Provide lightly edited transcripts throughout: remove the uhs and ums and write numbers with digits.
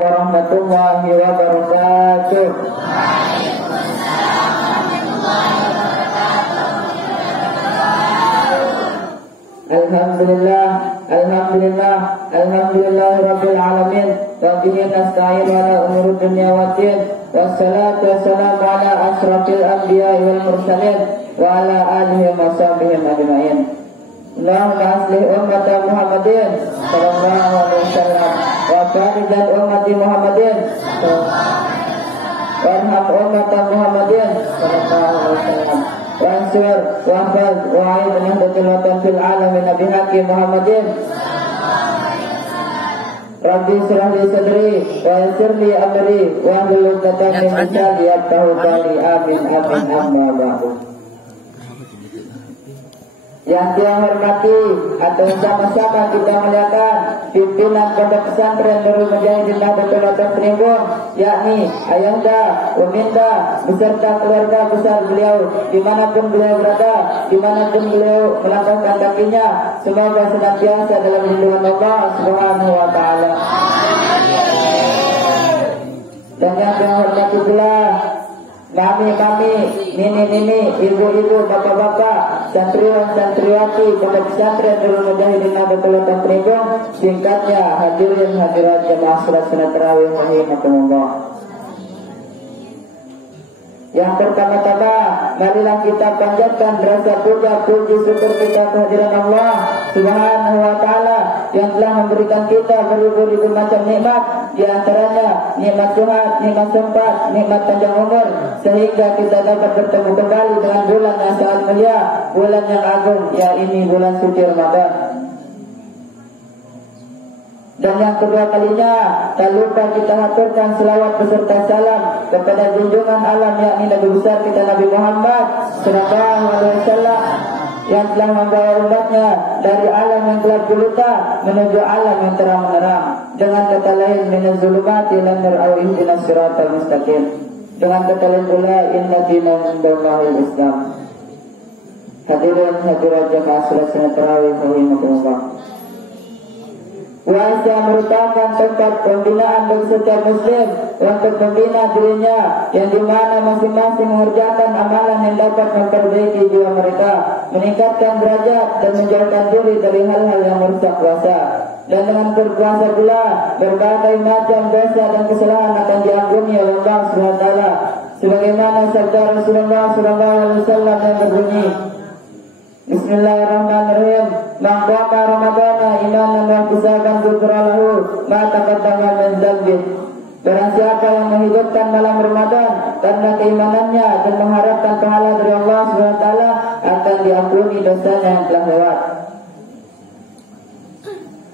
warahmatullahi wabarakatuh. Alhamdulillah, alhamdulillah, alhamdulillah rabbil alamin. Wa bihi nasta'in ala umuri dunya waddin. Wassalatu wassalamu ala asrafil anbiya'i wal mursalin wa ala alihi wa sahbihi ajma'in. Allahumma aslih ummata Muhammadin sallallahu alaihi wasallam wa faridan ummati Muhammadin warham ummata Muhammadin sallallahu alaihi wasallam wansur wahfaz wa'id nahdatul watan fil alamin nabi hakim Muhammadin Rabbi shrah li sadri wa yassir li amri wa hlul 'uqdatam min lisani yafqahu qawli. Amin amin amma ba'du. Yang dia hormati atau sama-sama kita melihatkan pimpinan pondok pesantren Nurul Mujahidin Nahdlatul Ulama Trenggalek, yakni Ayahanda, Uminda beserta keluarga besar beliau, dimanapun beliau berada, dimanapun beliau melangkahkan kakinya, semoga senantiasa dalam lindungan Allah Subhanahu wa Ta'ala. Dan yang dia hormati pula mami-mami, nini-nini, ibu-ibu, bapak-bapak, santriwan-santriwati pondok pesantren Nurul Mujahidin Nahdlatul Ulama Trenggalek, singkatnya hadirin hadirat jemaah salat sunat tarawih rahimakumullah. Yang pertama-tama, marilah kita panjatkan rasa puja puji syukur kita kehadiran Allah Subhanahu wa Ta'ala yang telah memberikan kita beribu-ribu macam nikmat, di antaranya nikmat sehat, nikmat sempat, nikmat panjang umur, sehingga kita dapat bertemu kembali dengan bulan yang sangat mulia, bulan yang agung, ya ini bulan suci Ramadan. Dan yang kedua kalinya, tak lupa kita haturkan selawat beserta salam kepada junjungan alam yakni Nabi besar kita Nabi Muhammad sallallahu alaihi wasallam yang telah membawa umatnya dari alam yang gelap gulita menuju alam yang terang menerang, dengan kata lain minaz zulumati ilan nur au ihdinas siratal mustaqim, dengan kata lain pula inna dina indallahil Islam. Hadirin hadirat jemaah salat sunat tarawih rahimakumullah. Puasa merupakan tempat pembinaan bagi setiap muslim untuk membina dirinya, yang dimana masing-masing mengerjakan amalan yang dapat memperbaiki jiwa mereka, meningkatkan derajat dan menjauhkan diri dari hal-hal yang merusak puasa. Dan dengan berpuasa pula berbagai macam dosa dan kesalahan akan diampuni oleh Allah SWT, sebagaimana sabda Rasulullah SAW yang berbunyi, Bismillahirrahmanirrahim. Man qama Ramadana imanan wa ihtisaban ghufira lahu ma taqaddama min dzambi. Barang siapa yang menghidupkan malam Ramadan karena keimanannya dan mengharapkan pahala dari Allah SWT, akan diampuni dosanya yang telah lewat.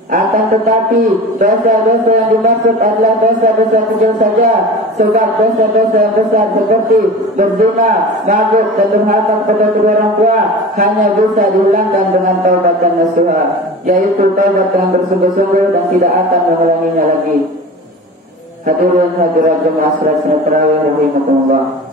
Akan tetapi dosa-dosa yang dimaksud adalah dosa-dosa kecil saja, sebab dosa-dosa yang besar seperti berzina, mabuk, dan durhaka kepada kedua orang tua hanya bisa dihilangkan dengan taubat dan nasuha, yaitu taubat yang bersungguh-sungguh dan tidak akan mengulanginya lagi. Hadirin hadirat jemaah salat sunat tarawih rahimakumullah.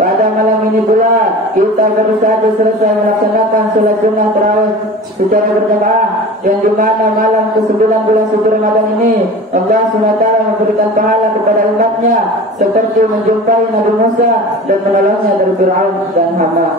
Pada malam ini pula kita baru saja selesai melaksanakan salat sunnah tarawih secara berjamaah, yang dimana malam ke-9 bulan suci Ramadan ini Allah SWT memberikan pahala kepada umatnya seperti menjumpai Nabi Musa dan menolongnya dari Fir'aun dan Haman.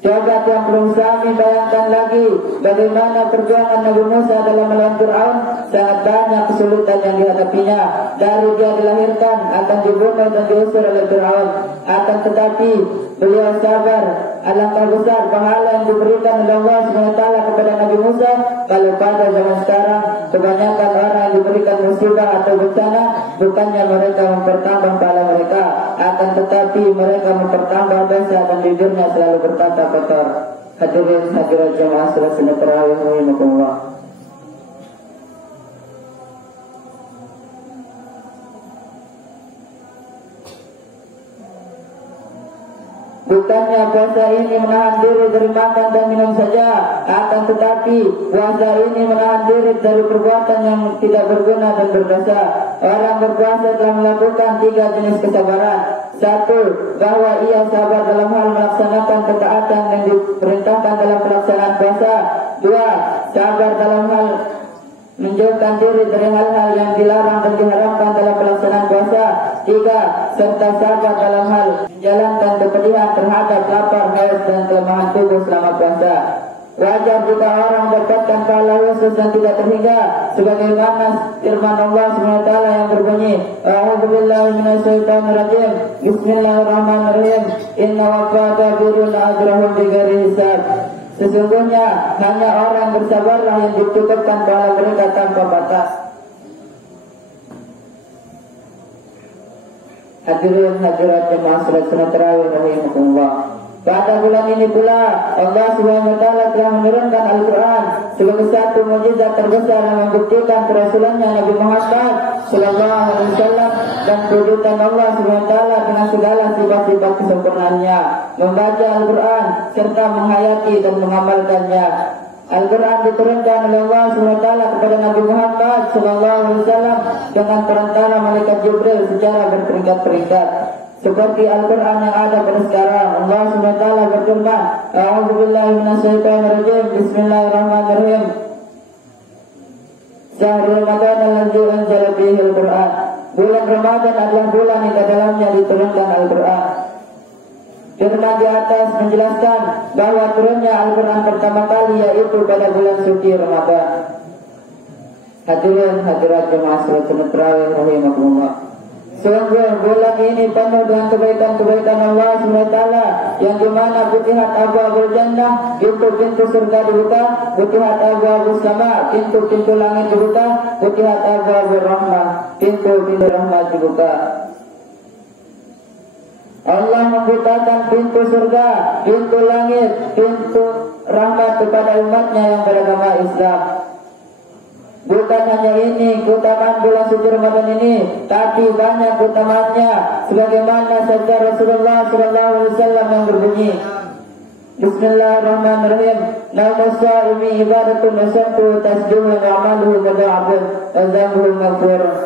Coba yang belum kami bayangkan lagi bagaimana perjuangan Nabi Musa dalam melawan Fir'aun. Sangat banyak kesulitan yang dihadapinya. Dari dia dilahirkan akan dibunuh dan diusir oleh Fir'aun. Akan tetapi beliau sabar. Alangkah besar pahala yang diberikan oleh Allah SWT kepada Nabi Musa. Kalau pada zaman sekarang kebanyakan orang yang diberikan musibah atau bencana, bukannya mereka mempertambah pahala mereka, akan tetapi mereka mempertambah dosa dan bibirnya selalu berkata kotor. Hadirin hadirat jemaah salat sunat tarawih rahimakumullah. Bukannya puasa ini menahan diri dari makan dan minum saja, akan tetapi puasa ini menahan diri dari perbuatan yang tidak berguna dan berdosa. Orang berpuasa telah melakukan 3 jenis kesabaran. 1. Bahwa ia sabar dalam hal melaksanakan ketaatan yang diperintahkan dalam pelaksanaan puasa. 2. Sabar dalam hal menjauhkan diri dari hal-hal yang dilarang dan diharamkan dalam pelaksanaan puasa. 3. Serta sabar dalam hal menjalankan kepedihan terhadap lapar, haus dan kelemahan tubuh selama puasa. Wajar jika orang mendapatkan pahala khusus dan tidak terhingga, sebagaimana firman Allah SWT yang berbunyi, A'udzubillahi minasyaitonirrajim, Bismillahirrahmanirrahim, Inna wafata birun ajrahum bighairi hisab. Sesungguhnya hanya orang bersabarlah yang dicukupkan pahala mereka tanpa batas. Hadirin hadirat jemaah salat sunat tarawih rahimakumullah. Pada bulan ini pula Allah SWT telah menurunkan Al-Quran sebagai satu mukjizat terbesar yang membuktikan kerasulannya Nabi Muhammad SAW dan kedudukan Allah SWT dengan segala sifat-sifat kesempurnaannya, membaca Al-Quran serta menghayati dan mengamalkannya. Al-Quran diturunkan oleh Allah SWT kepada Nabi Muhammad SAW dengan perantara malaikat Jibril secara berperingkat-peringkat. Seperti Al-Quran yang ada pada sekarang, Allah SWT berfirman, A'udzubillahi minasyaitonirrajim, Bismillahirrahmanirrahim. Syahrul Ramadan allazi unzila fihi Al-Quran. Bulan Ramadan adalah bulan yang ke dalamnya diturunkan Al-Quran. Firman di atas menjelaskan bahwa turunnya Al-Quran pertama kali yaitu pada bulan suci Ramadan. Hadirin hadirat jemaah salat sunat tarawih rahimakumullah. Sungguh bulan ini penuh dengan kebaikan-kebaikan Allah SWT, yang dimana futihat abwaabul jannah, pintu-pintu surga dibuka, futihat abwaabus sama, pintu-pintu langit dibuka, futihat abwaabur rahmah, pintu-pintu rahmat dibuka. Allah membukakan pintu surga, pintu langit, pintu rahmat kepada umatnya yang beragama Islam. Bukan hanya ini keutamaan bulan suci Ramadan ini, tapi banyak keutamaannya, sebagaimana sabda Rasulullah SAW yang berbunyi, Bismillahirrahmanirrahim. Naumus shaimi ibadatun wa sabtu tasbihu wa amaluhu tada'abun wa zambuhu maghfurun.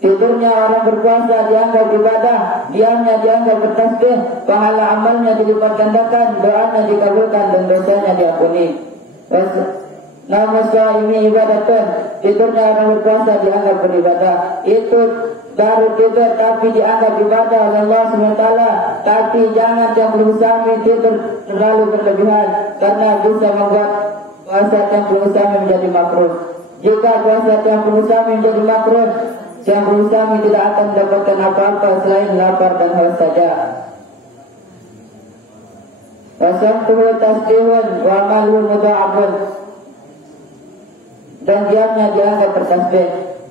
Tidurnya orang berpuasa dianggap ibadah, diamnya dianggap bertasbih, pahala amalnya dilipat gandakan, doanya dikabulkan dan dosanya diampuni. Namun ini ibadatun, tidurnya orang berpuasa dianggap beribadah. Itu baru tidur tapi dianggap ibadah oleh Allah SWT. Tapi jangan yang berusaha tidur terlalu berlebihan, karena bisa membuat puasa yang berusaha menjadi makruh. Jika puasa yang berusaha menjadi makruh, yang berusaha tidak akan mendapatkan apa-apa selain lapar dan haus saja. Wasamtuhu tasbihun wa amaluhu mudha'afun. Dan diamnya dianggap bertasbih.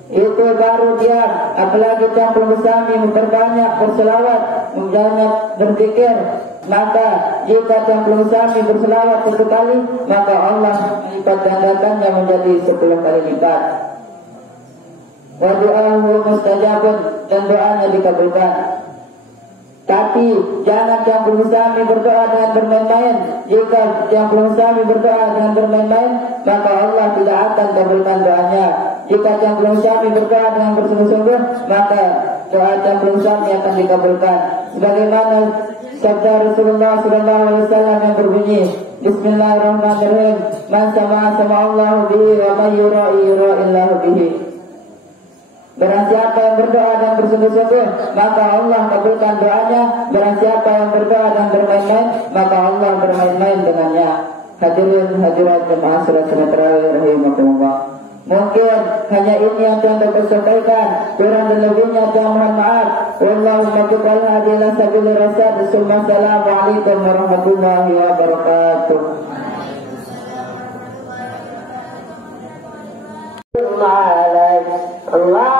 Itu baru diam. Apalagi campur bersami, memperbanyak berselawat, memperbanyak berzikir. Maka jika campur bersami berselawat 1 kali, maka Allah melipat gandakannya menjadi 10 kali lipat. Wa du'ahu mustajabun, dan doanya dikabulkan. Tapi jangan yang berusaha berdoa dengan bermain-main. Jika yang berusaha berdoa dengan bermain-main, maka Allah tidak akan kabulkan doanya. Jika yang berusaha berdoa dengan bersungguh-sungguh, maka doa yang berusaha akan dikabulkan. Sebagaimana sabda Rasulullah SAW yang berbunyi, Bismillahirrahmanirrahim. Man sama'a Allahu bihi wa man yura'i yura'illahu bihi. Barang siapa yang berdoa dan bersungguh-sungguh, maka Allah kabulkan doanya. Barang siapa yang berdoa dan bermain-main, maka Allah bermain-main dengannya. Hadirin hadirat jemaah salat sunat tarawih rahimakumullah. Mungkin hanya ini yang Tuhan dapat sampaikan. Kurang dan lebihnya Tuhan mohon maaf. Wallahu muwaffiq hadi ila sabilir rasyad. Assalamualaikum warahmatullahi wabarakatuh. Allahumma